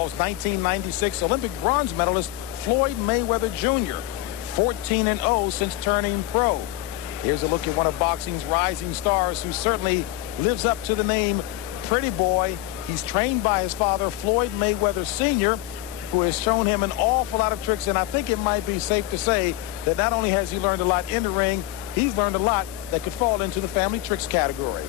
basketball's 1996 Olympic bronze medalist Floyd Mayweather Jr., 14-0 since turning pro. Here's a look at one of boxing's rising stars who certainly lives up to the name Pretty Boy. He's trained by his father, Floyd Mayweather Sr., who has shown him an awful lot of tricks, and I think it might be safe to say that not only has he learned a lot in the ring, he's learned a lot that could fall into the family tricks category.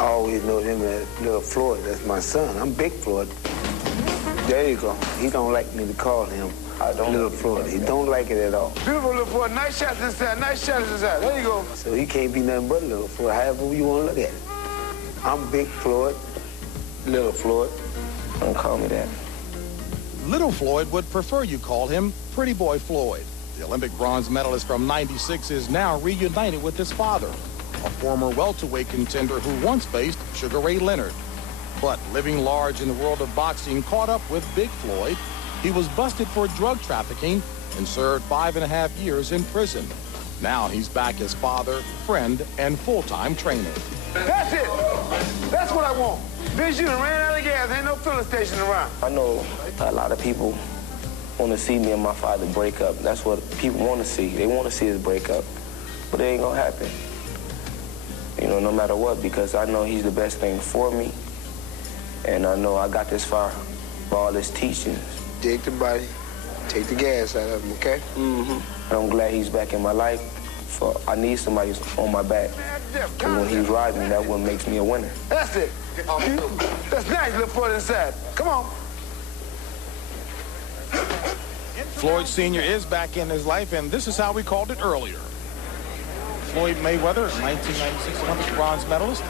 I always know him as Little Floyd. That's my son. I'm Big Floyd. There you go. He don't like me to call him Little Floyd. He don't like it at all. Beautiful, Little Floyd. Nice shots inside. Nice shots inside. There you go. So he can't be nothing but Little Floyd, however you want to look at it. I'm Big Floyd, Little Floyd. Don't call me that. Little Floyd would prefer you call him Pretty Boy Floyd. The Olympic bronze medalist from '96 is now reunited with his father, a former welterweight contender who once faced Sugar Ray Leonard. But living large in the world of boxing caught up with Big Floyd. He was busted for drug trafficking and served 5.5 years in prison. Now he's back as father, friend, and full-time trainer. That's it. That's what I want. Vince, you done ran out of gas. Ain't no filling station around. I know a lot of people want to see me and my father break up. That's what people want to see. They want to see us break up. But it ain't going to happen. You know, no matter what, because I know he's the best thing for me. And I know I got this far for all his teachings. Dig the body, take the gas out of him, okay? And I'm glad he's back in my life. I need somebody who's on my back. And when he's riding me, that's what makes me a winner. That's it. That's nice, Little Floyd inside. Come on. Floyd Sr. is back in his life, and this is how we called it earlier. Floyd Mayweather, 1996 Olympic bronze medalist,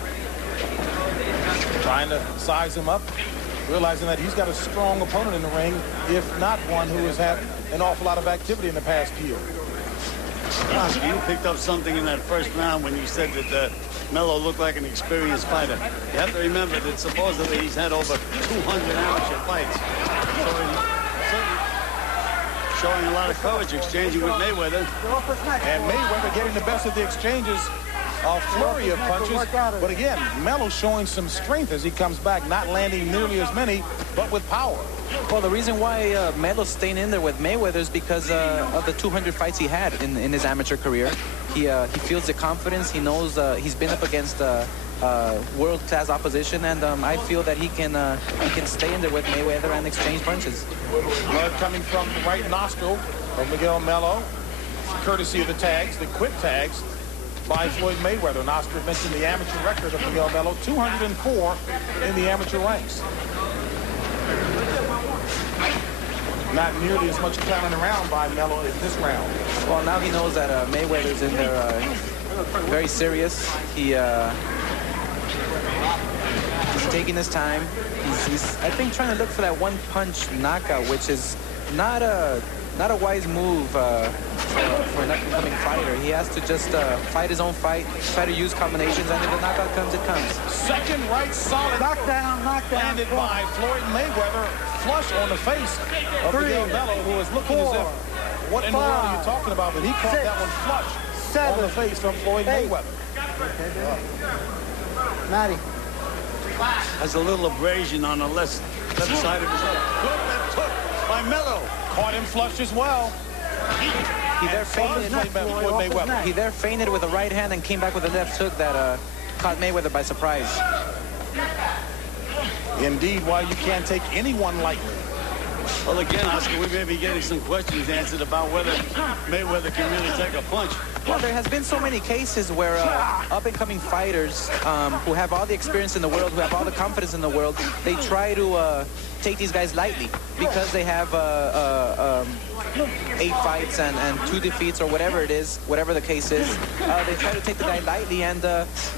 trying to size him up, realizing that he's got a strong opponent in the ring, if not one who has had an awful lot of activity in the past year. Oscar, you picked up something in that first round when you said that Melo looked like an experienced fighter. You have to remember that supposedly he's had over 200 amateur fights. So he's certainly showing a lot of courage, exchanging with Mayweather. And Mayweather getting the best of the exchanges, a flurry of punches. But again, Melo showing some strength as he comes back, not landing nearly as many, but with power. Well, the reason why Melo's staying in there with Mayweather is because of the 200 fights he had in his amateur career. He feels the confidence. He knows he's been up against world-class opposition, and I feel that he can stay in there with Mayweather and exchange punches. Blood coming from the right nostril of Miguel Melo, courtesy of the tags, the quick tags by Floyd Mayweather. And Oscar mentioned the amateur record of Miguel Melo, 204 in the amateur ranks. Not nearly as much clowning around by Melo in this round. Well, now he knows that Mayweather's in there very serious. He's taking his time. He's I think, trying to look for that one-punch knockout, which is not a wise move for an up-and-coming fighter. He has to just fight his own fight, try to use combinations, and if the knockout comes, it comes. Second right solid. Knockdown. Landed by Floyd Mayweather, flush on the face of Miguel Melo, who is looking as if, what in the world are you talking about? But he caught that one flush on the face from Floyd Mayweather. Matty. Has a little abrasion on the left side of his head. Good that took by Melo. Caught him flush as well. He there feinted with a right hand and came back with a left hook that caught Mayweather by surprise. Indeed, why you can't take anyone lightly. Well, again, Oscar, we may be getting some questions answered about whether Mayweather can really take a punch. Well, there has been so many cases where up-and-coming fighters who have all the experience in the world, who have all the confidence in the world, they try to take these guys lightly because they have 8 fights and 2 defeats or whatever it is, whatever the case is. They try to take the guy lightly, and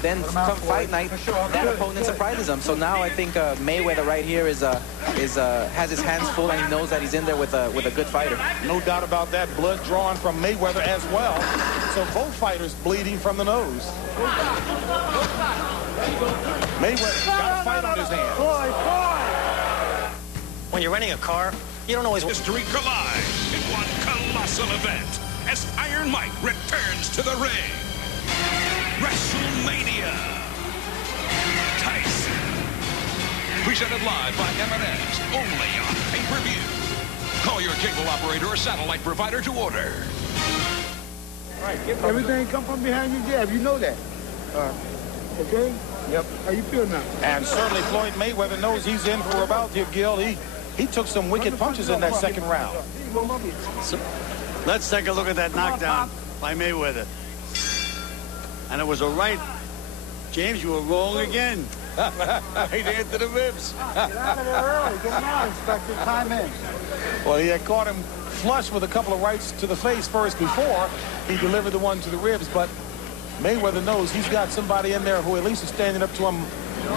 then come fight night, that opponent surprises them. So now I think Mayweather right here has his hands full, and he knows that he's in there with a good fighter. No doubt about that. Blood drawn from Mayweather as well. So both fighters bleeding from the nose. Mayweather got a fight on his hands. When you're renting a car, you don't always... History collide in one colossal event as Iron Mike returns to the ring. WrestleMania. Tyson Presented live by M&M's, only on pay-per-view. Call your cable operator or satellite provider to order. Everything come from behind your jab. You know that. Okay? Yep. How you feel now? And certainly Floyd Mayweather knows he's in for a bout here, Gil. He took some wicked punches in that second round. So, let's take a look at that knockdown by Mayweather. And it was a right. James, you were wrong again. Right into the ribs. Get out of there early. Get him out, Inspector. Time in. Well, he had caught him flush with a couple of rights to the face first before he delivered the one to the ribs, but Mayweather knows he's got somebody in there who at least is standing up to him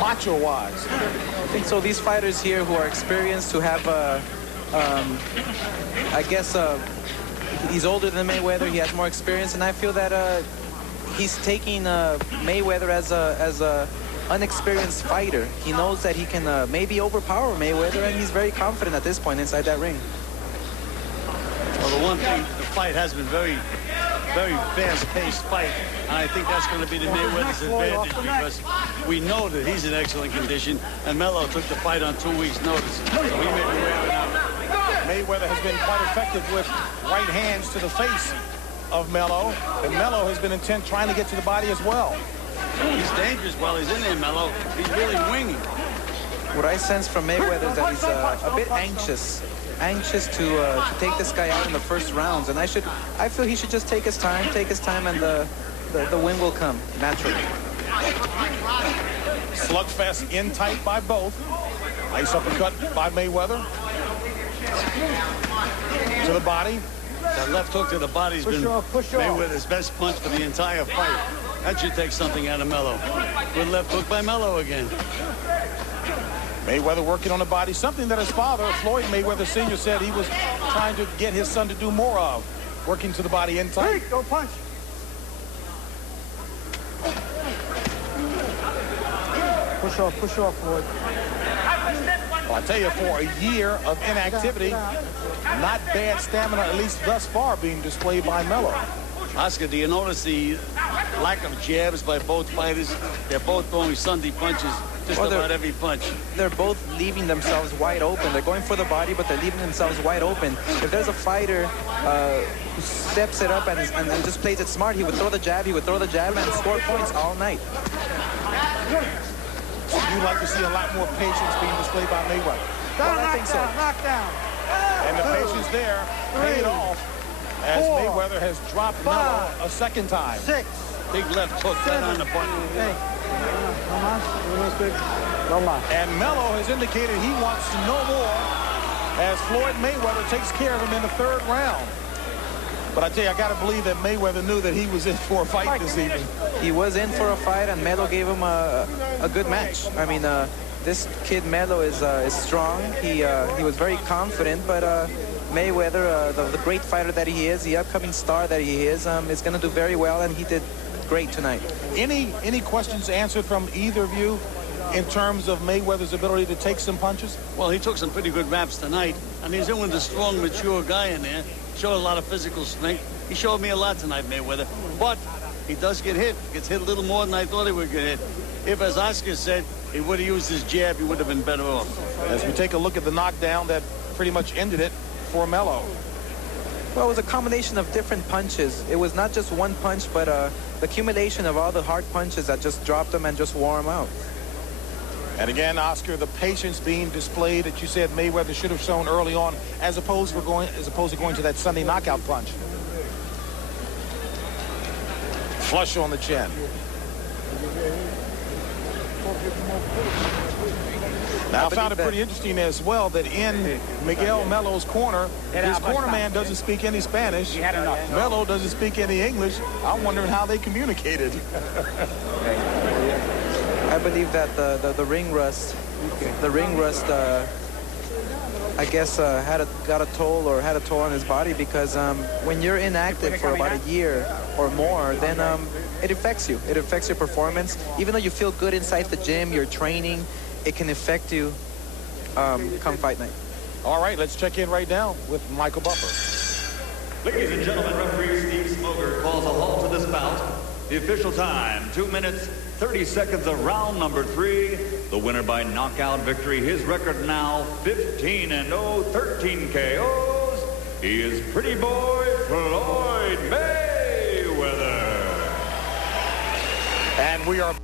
macho-wise. I think so. These fighters here who are experienced, who have, I guess, he's older than Mayweather. He has more experience, and I feel that he's taking Mayweather as a unexperienced fighter. He knows that he can maybe overpower Mayweather, and he's very confident at this point inside that ring. Well, the one thing, the fight has been very fast-paced fight, and I think that's going to be to Mayweather's advantage because we know that he's in excellent condition, and Melo took the fight on 2 weeks' notice, so he may be wearing out. Mayweather has been quite effective with right hands to the face of Melo, and Melo has been intent trying to get to the body as well. He's dangerous while he's in there, Melo. He's really winging. What I sense from Mayweather is that he's a bit anxious to take this guy out in the first rounds, and I feel he should just take his time, and the win will come naturally. Slugfest in tight by both. Nice uppercut by Mayweather. To the body. That left hook to the body's been Mayweather's best punch for the entire fight. That should take something out of Melo. Good left hook by Melo again. Mayweather working on the body, something that his father, Floyd Mayweather Sr., said he was trying to get his son to do more of. Working to the body in tight. Go punch. Push off, Floyd. Well, I tell you, for a year of inactivity, not bad stamina, at least thus far, being displayed by Melo. Oscar, do you notice the lack of jabs by both fighters? They're both throwing Sunday punches, just about every punch. They're both leaving themselves wide open. They're going for the body, but they're leaving themselves wide open. If there's a fighter who steps it up and just plays it smart, he would throw the jab, and score points all night. So you'd like to see a lot more patience being displayed by Mayweather. Well, I think so. Knockdown. And the patience there paid off as Mayweather has dropped Melo a second time. 6. Big left hook right on the button. And Melo has indicated he wants to know more as Floyd Mayweather takes care of him in the third round. But I tell you, I got to believe that Mayweather knew that he was in for a fight this evening. He was in for a fight, and Melo gave him a good match. I mean, this kid Melo is strong. He was very confident, but Mayweather, the great fighter that he is, the upcoming star that he is going to do very well, and he did great tonight. Any questions answered from either of you in terms of Mayweather's ability to take some punches? Well, he took some pretty good raps tonight, and he's in with a strong, mature guy in there. Showed a lot of physical strength. He showed me a lot tonight, Mayweather. But he does get hit. Gets hit a little more than I thought he would get hit. If, as Oscar said, he would have used his jab, he would have been better off. As we take a look at the knockdown that pretty much ended it for Melo. Well, it was a combination of different punches. It was not just one punch, but the accumulation of all the hard punches that just dropped him and just wore him out. And again, Oscar, the patience being displayed that you said Mayweather should have shown early on, as opposed to going to that Sunday knockout punch. Flush on the chin. Now, I found it pretty interesting as well that in Miguel Melo's corner, his corner man doesn't speak any Spanish. Melo doesn't speak any English. I'm wondering how they communicated. I believe that the ring rust, I guess got a toll on his body, because when you're inactive for about a year or more, then it affects you. It affects your performance. Even though you feel good inside the gym, you're training, it can affect you come fight night. All right, let's check in right now with Michael Buffer. Ladies and gentlemen, referee Steve Smoger calls a halt to this bout The official time, 2 minutes, 30 seconds of round number 3. The winner by knockout victory. His record now 15-0, 13 KOs. He is Pretty Boy Floyd Mayweather. And we are